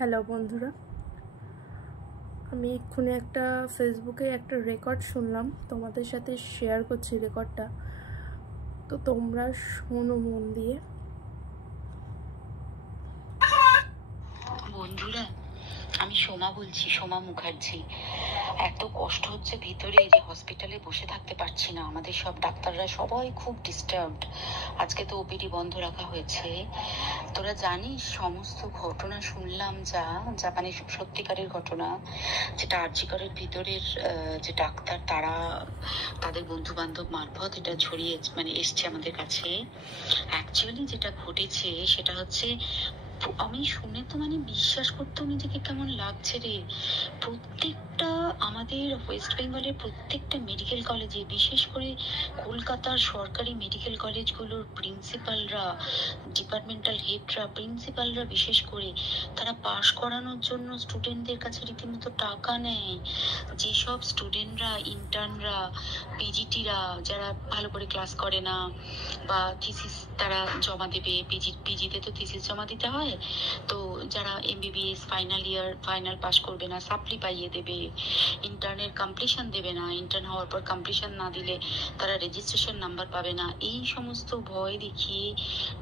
Hello বন্ধুরা, আমি এক্ষুনি একটা ফেসবুকে একটা রেকর্ড শুনলাম, তোমাদের সাথে শেয়ার করছি রেকর্ডটা। তো তোমরা শোনো মন দিয়ে। বন্ধুরা, আমি সোমা বলছি, সোমা মুখার্জি। এত কষ্ট হচ্ছে ভিতরে যে হসপিটালে বসে থাকতে পারছি না। আমাদের সব ডাক্তাররা সবাই খুব ডিস্টার্বড। আজকে তো ওপিডি বন্ধ রাখা হয়েছে। তোরা জানিস সমস্ত ঘটনা শুনলাম যা মানে সত্যিকারের ঘটনা, যেটা আরজিকরের ভিতরের যে ডাক্তার তারা তাদের বন্ধু বান্ধব মারফত এটা ছড়িয়ে মানে এসছে আমাদের কাছে। অ্যাকচুয়ালি যেটা ঘটেছে সেটা হচ্ছে, আমি শুনে তো মানে বিশ্বাস করতেও নিজেকে কেমন লাগছে রে। প্রত্যেকটা আমাদের ওয়েস্ট বেঙ্গলের প্রত্যেকটা মেডিকেল কলেজে, বিশেষ করে কলকাতার সরকারি মেডিকেল কলেজগুলোর প্রিন্সিপালরা, ডিপার্টমেন্টাল হেডরা, প্রিন্সিপালরা বিশেষ করে, তারা পাশ করানোর জন্য স্টুডেন্টদের কাছে রীতিমতো টাকা নেয়। যেসব স্টুডেন্টরা, ইন্টার্নরা, পিজিটিরা যারা ভালো করে ক্লাস করে না বা থিসিস তারা জমা দেবে, পিজিতে তো থিসিস জমা দিতে হয়, তো যারা এমবিবিএস ফাইনাল পাস করবে না, সাপ্লি পাইয়ে দেবে, ইন্টার্নের কমপ্লিশন দেবে না, ইন্টার্ন হওয়ার পর কমপ্লিশন না দিলে তারা রেজিস্ট্রেশন নাম্বার পাবে না, এই সমস্ত ভয় দেখিয়ে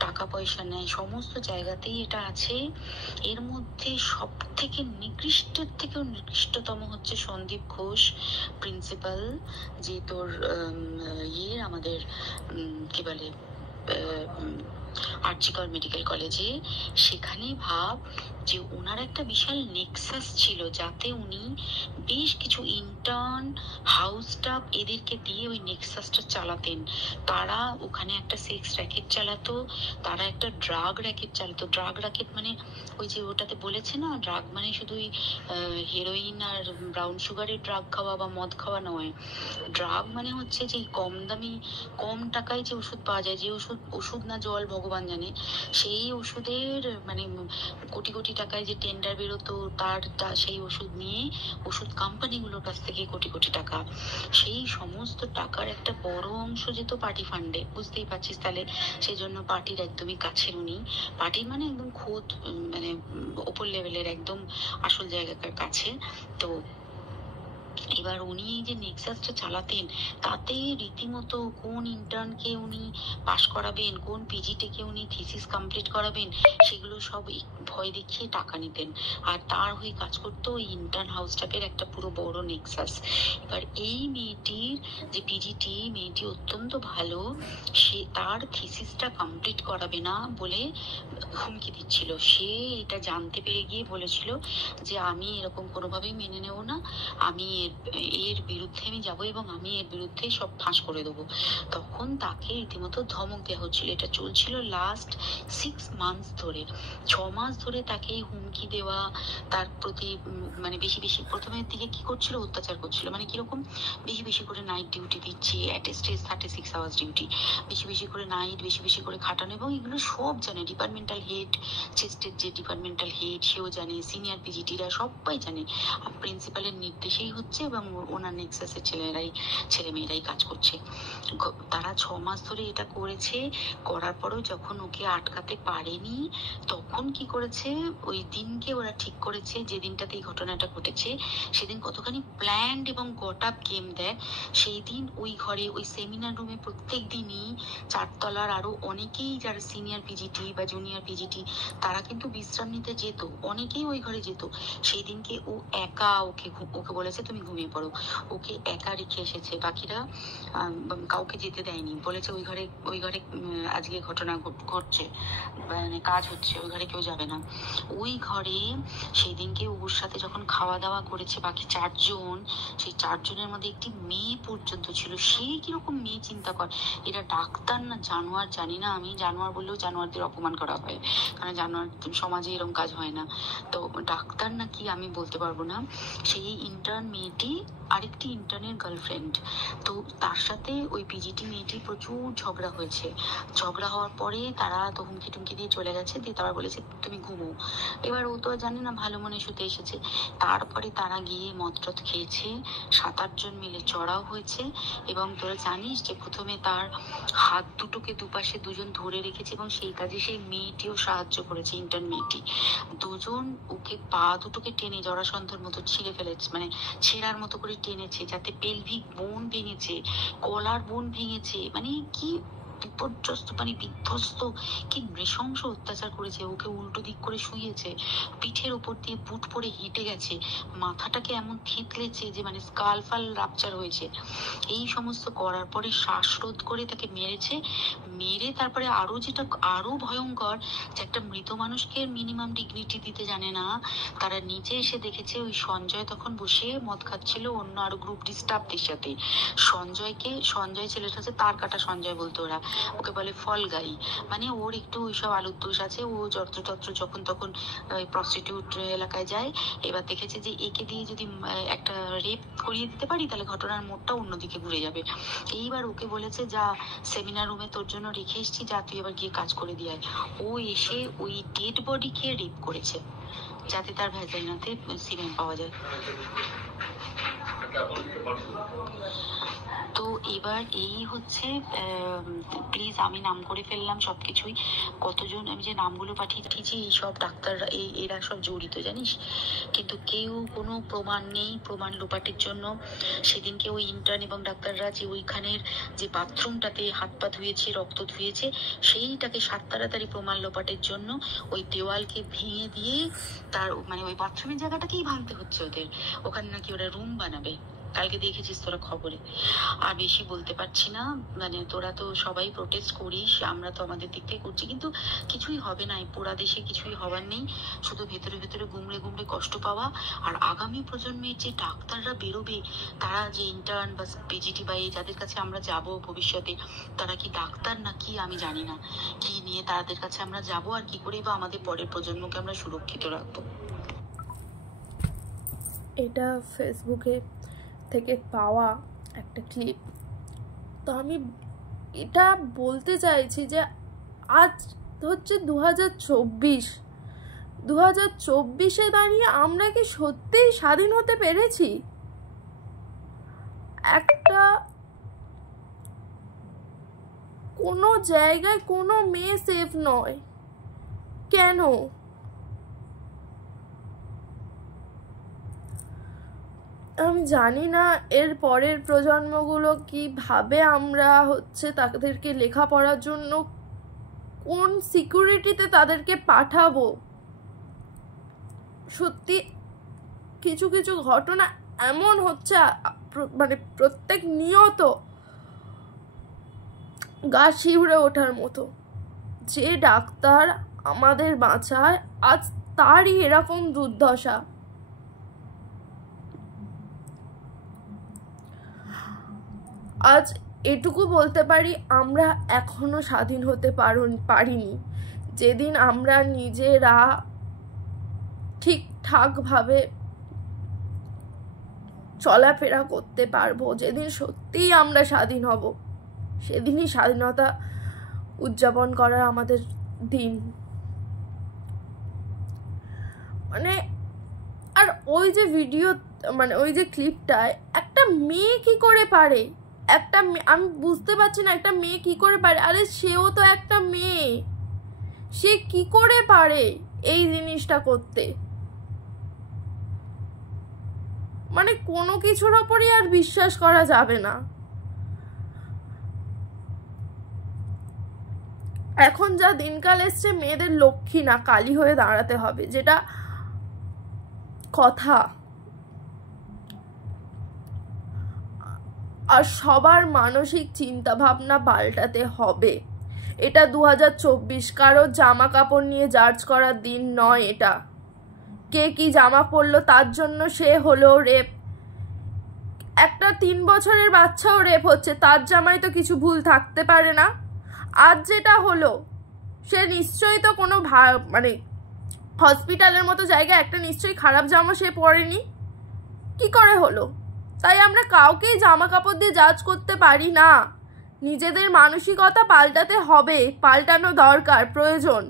টাকা পয়সা নেয়। সমস্ত জায়গাতেই এটা আছে। এর মধ্যে সব থেকে নিকৃষ্টের থেকেও নিকৃষ্টতম হচ্ছে সন্দীপ ঘোষ, প্রিন্সিপাল, যে তোর আমাদের কি বলে আরজিকর মেডিকেল কলেজে। সেখানে ভাব যে ওনার একটা বিশাল নেক্সাস ছিল, যাতে উনি বেশ কিছু ইন্টার্ন, হাউস স্টাফ এদেরকে দিয়ে ওই নেক্সাসটা চালাতেন। তারা ওখানে একটা সেক্স র্যাকেট চালাতো, তারা একটা ড্রাগ র্যাকেট চালাতো। ড্রাগ র্যাকেট মানে ওই যে ওটাতে বলেছে না, ড্রাগ মানে শুধুই হেরোইন আর ব্রাউন সুগারের ড্রাগ খাওয়া বা মদ খাওয়া নয়। ড্রাগ মানে হচ্ছে যে কম দামি, কম টাকায় যে ওষুধ পাওয়া যায়, যে ওষুধ না জল ভগবান জানে, সেই ওষুধের মানে কোটি কোটি টাকায় যে টেন্ডার বেরোতো, তার সেই ওষুধ নিয়ে ওষুধ কোম্পানিগুলোর কাছ থেকে কোটি কোটি টাকা, সেই সমস্ত টাকার একটা বড় অংশ যেত পার্টি ফান্ডে। বুঝতেই পারছিস তাহলে। সেই জন্য পার্টির একদমই কাছের উনি, পার্টির মানে একদম খোদ মানে ওপর লেভেলের, একদম আসল জায়গাকার কাছে। তো এবার উনি এই যে নেক্সাসটা চালাতেন, তাতে রীতিমতো কোন ইন্টার্নকে উনি পাশ করাবেন, কোন পিজিটিকে উনি থিসিস কমপ্লিট করাবেন, সেগুলো সব ভয় দেখিয়ে টাকা নিতেন। আর তার হয়ে কাজ করতো ওই ইন্টার্ন হাউস স্টাফের একটা পুরো বড় নেক্সাস। এবার এই মেয়েটির যে পিজিটি, মেয়েটি অত্যন্ত ভালো, সে তার থিসিসটা কমপ্লিট করাবে না বলে হুমকি দিচ্ছিল। সে এটা জানতে পেরে গিয়ে বলেছিল যে আমি এরকম কোনোভাবেই মেনে নেব না, আমি এর বিরুদ্ধে আমি যাবো এবং আমি এর বিরুদ্ধে সব ফাঁস করে দেবো। তখন তাকে রীতিমতো ধমক দেওয়া হচ্ছিল। এটা চলছিল লাস্ট 6 মান্থস ধরে, 6 মাস ধরে তাকে হুমকি দেওয়া, তার প্রতি মানে বেশি বেশি প্রথমের দিকে কি করছিল, অত্যাচার করছিল। মানে কিরকম, বেশি বেশি করে নাইট ডিউটি দিচ্ছে, অ্যাটেস্টেজ 36 আওয়ার্স ডিউটি, বেশি বেশি করে নাইট, বেশি বেশি করে খাটানো। এবং এগুলো সব জানে ডিপার্টমেন্টাল হেড, চেস্টের যে ডিপার্টমেন্টাল হেড সেও জানে, সিনিয়র পিজিটিরা সবাই জানে। প্রিন্সিপালের নির্দেশেই হচ্ছে এবং ওনার নেক্সাসের ছেলে মেয়েরাই কাজ করছে। তারা 6 মাস ধরে এটা করেছে। করার পরেও যখন ওকে আটকাতে পারেনি, তখন কি করেছে, ওই দিনকে ওরা ঠিক করেছে, যে দিনটাতে এই ঘটনাটা ঘটেছে সেদিন কতখানি প্ল্যান্ড এবং গট আপ গেম দেয়। সেই দিন ওই ঘরে, ওই সেমিনার রুমে প্রত্যেক দিনই 4 তলার আরো অনেকেই যারা সিনিয়র পিজিটি বা জুনিয়র পিজিটি, তারা কিন্তু বিশ্রাম নিতে যেত, অনেকেই ওই ঘরে যেত। সেই দিনকে ও একা, ওকে বলেছে তুমি ঘুমিয়ে পড়ো, ওকে একা রেখে এসেছে। বাকিরা কাউকে যেতে দেয়নি, বলেছে ওই ঘরে আজকে ঘটনা ঘটছে, মানে কাজ হচ্ছে, ওই ঘরে কেউ যাবে না। ওই ঘরে সেই দিনকে ওর সাথে যখন খাওয়া দাওয়া করেছে বাকি 4 জন, সেই 4 জনের মধ্যে একটি মেয়ে পর্যন্ত ছিল। সে কিরকম মেয়ে চিন্তা কর, এরা ডাক্তার না জানোয়ার জানি না, আমি জানোয়ার বললেও জানোয়ারদের অপমান করা হয়, কারণ জানোয়ার সমাজে এরকম কাজ হয় না। তো ডাক্তার নাকি আমি বলতে পারবো না। সেই ইন্টার্ন মেয়েটি মেয়েটি আরেকটি ইন্টার্নের গার্লফ্রেন্ড। তো তার সাথে ওই পিজিটি মেয়েটি প্রচুর ঝগড়া হয়েছে। ঝগড়া হওয়ার পরে তারা তো হুমকি টুমকি দিয়ে চলে গেছে, দিয়ে তারা বলেছে তুমি ঘুমো। এবার ও তো জানে না, ভালো মনে শুতে এসেছে। তারপরে তারা গিয়ে মদটদ খেয়েছে, 7-8 জন মিলে চড়াও হয়েছে। এবং তোরা জানিস যে প্রথমে তার হাত দুটোকে দুপাশে দুজন ধরে রেখেছে এবং সেই কাজে সেই মেয়েটিও সাহায্য করেছে, ইন্টার্ন মেয়েটি। দুজন ওকে পা দুটোকে টেনে জরাসন্ধর মতো ছিঁড়ে ফেলেছে, মানে ছেঁড়ার মতো করে টেনেছে, যাতে পেলভিক বোন ভেঙেছে, কলার বোন ভেঙেছে। মানে কি বিপর্যস্ত, মানে বিধ্বস্ত, কি নৃশংস অত্যাচার করেছে। ওকে উল্টো দিক করে শুইয়েছে, পিঠের উপর দিয়ে বুট পরে হেঁটে গেছে, মাথাটাকে এমন থেতলেছে যে মানে স্কাল ফাল রাপচার হয়েছে। এই সমস্ত করার পরে শ্বাসরোধ করে তাকে মেরেছে। মেরে তারপরে আরো ভয়ঙ্কর, যে একটা মৃত মানুষকে মিনিমাম ডিগনিটি দিতে জানে না। তারা নিচে এসে দেখেছে ওই সঞ্জয় তখন বসে মদ খাচ্ছিল অন্য আরো গ্রুপ ডিস্টার্বদের সাথে। সঞ্জয় ছেলেটা আছে, তার কাটা সঞ্জয় বলতো ওরা, ওকে বলে ফল গাই। মানে ওর একটু ওইসব আলুর দোষ আছে, ও যত্রতত্র যখন তখন প্রস্টিটিউট এলাকায় যায়। এবার দেখেছে যে একে দিয়ে যদি একটা রেপ করিয়ে দিতে পারি তাহলে ঘটনার মোড়টা অন্যদিকে ঘুরে যাবে। এইবার ওকে বলেছে যা, সেমিনার রুমে তোর জন্য রেখে এসেছি, যা তুই এবার গিয়ে কাজ করে দিয়ে আয়। ও এসে ওই ডেড বডিকে রেপ করেছে যাতে তার ভ্যাজাইনাতে সিমেন্ট পাওয়া যায়। তো এবার এই হচ্ছে, প্লিজ আমি নাম করে ফেললাম সবকিছুই, কতজন আমি যে নামগুলো পাঠিয়েছি এই সব ডাক্তাররা এরা সব জড়িত জানিস, কিন্তু কেউ কোনো প্রমাণ নেই। প্রমাণ লোপাটের জন্য সেদিনকে ওই ইন্টার্ন এবং ডাক্তাররা যে ওইখানের যে বাথরুমটাতে হাত পা ধুয়েছে, রক্ত ধুয়েছে, সেইটাকে তাড়াতাড়ি প্রমাণ লোপাটের জন্য ওই দেওয়ালকে ভেঙে দিয়ে তার মানে ওই বাথরুমের জায়গাটাকেই ভাঙতে হচ্ছে ওদের। ওখানে নাকি ওরা রুম বানাবে, কালকে দেখেছিস তোরা খবরে। আর বেশি বলতে পারছি না, মানে তোরা তো সবাই প্রোটেস্ট করিস, আমরা তো আমাদের দিক থেকে করছি, কিন্তু কিছুই হবে না। এই পোড়া দেশে কিছুই হবার নেই, শুধু ভেতরে ভেতরে গুমড়ে গুমড়ে কষ্ট পাওয়া। আর আগামী প্রজন্মের যে ডাক্তাররা বেরোবে, তারা যে ইন্টার্ন বা পিজিটি বা যাদের কাছে আমরা যাব ভবিষ্যতে, তারা কি ডাক্তার নাকি আমি জানি না, কি নিয়ে তাদের কাছে আমরা যাব আর কি করে বা আমাদের পরের প্রজন্মকে আমরা সুরক্ষিত রাখবো। এটা ফেসবুকে থেকে পাওয়া একটা ক্লিপ। তো আমি এটা বলতে চাইছি যে আজ হচ্ছে 2024 দাঁড়িয়ে আমরা কি সত্যিই স্বাধীন হতে পেরেছি? একটা কোনো জায়গায় কোনো মেয়ে সেফ নয় কেন? আমি জানি না এর পরের প্রজন্মগুলো কিভাবে আমরা হচ্ছে তাদেরকে লেখাপড়ার জন্য কোন সিকিউরিটিতে তাদেরকে পাঠাবো। সত্যি কিছু কিছু ঘটনা এমন হচ্ছে, মানে প্রত্যেক নিয়ত গা শিউরে ওঠার মতো। যে ডাক্তার আমাদের বাঁচায় আজ তারই এরকম দুর্দশা। আজ এটুকু বলতে পারি, আমরা এখনো স্বাধীন হতে পারিনি। যেদিন আমরা নিজেরা ঠিকঠাকভাবে চলাফেরা করতে পারবো, যেদিন সত্যিই আমরা স্বাধীন হব, সেদিনই স্বাধীনতা উদযাপন করার আমাদের দিন। মানে আর ওই যে ভিডিও, মানে ওই যে ক্লিপটায় একটা মেয়ে কি করে পারে, আমি বুঝতে পারছি না একটা মেয়ে কি করে পারে। আরে সেও তো একটা মেয়ে, সে কি করে পারে এই জিনিসটা করতে? মানে কোনো কিছুর ওপরই আর বিশ্বাস করা যাবে না। এখন যা দিনকাল এসছে, মেয়েদের লক্ষ্মী না কালী হয়ে দাঁড়াতে হবে, যেটা কথা। আর সবার মানসিক চিন্তা ভাবনা পাল্টাতে হবে। এটা 2024, কারো জামা কাপড় নিয়ে জাজ করার দিন নয় এটা। কে কি জামা পরলো তার জন্য সে হলো রেপ। একটা 3 বছরের বাচ্চাও রেপ হচ্ছে, তার জামায় তো কিছু ভুল থাকতে পারে না। আজ যেটা হলো, সে নিশ্চয়ই তো কোনো মানে হসপিটালের মতো জায়গায় একটা নিশ্চয়ই খারাপ জামা সে পরেনি। কি করে হলো? তাই আমরা কাউকেই জামা কাপড় দিয়ে জাজ করতে পারি না। নিজেদের মানসিকতা পাল্টাতে হবে, পাল্টানো দরকার, প্রয়োজন।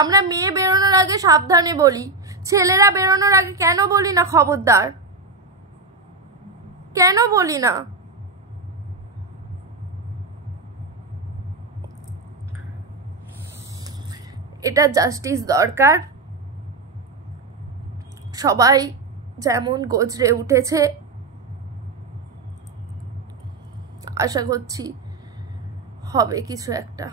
আমরা মেয়ে বেরোনোর আগে সাবধানে বলি, ছেলেরা বেরোনোর আগে কেন বলি না খবরদার? কেন বলি না? এটা জাস্টিস দরকার। সবাই যেমন গজরে উঠেছে, আশা করছি হবে কিছু একটা।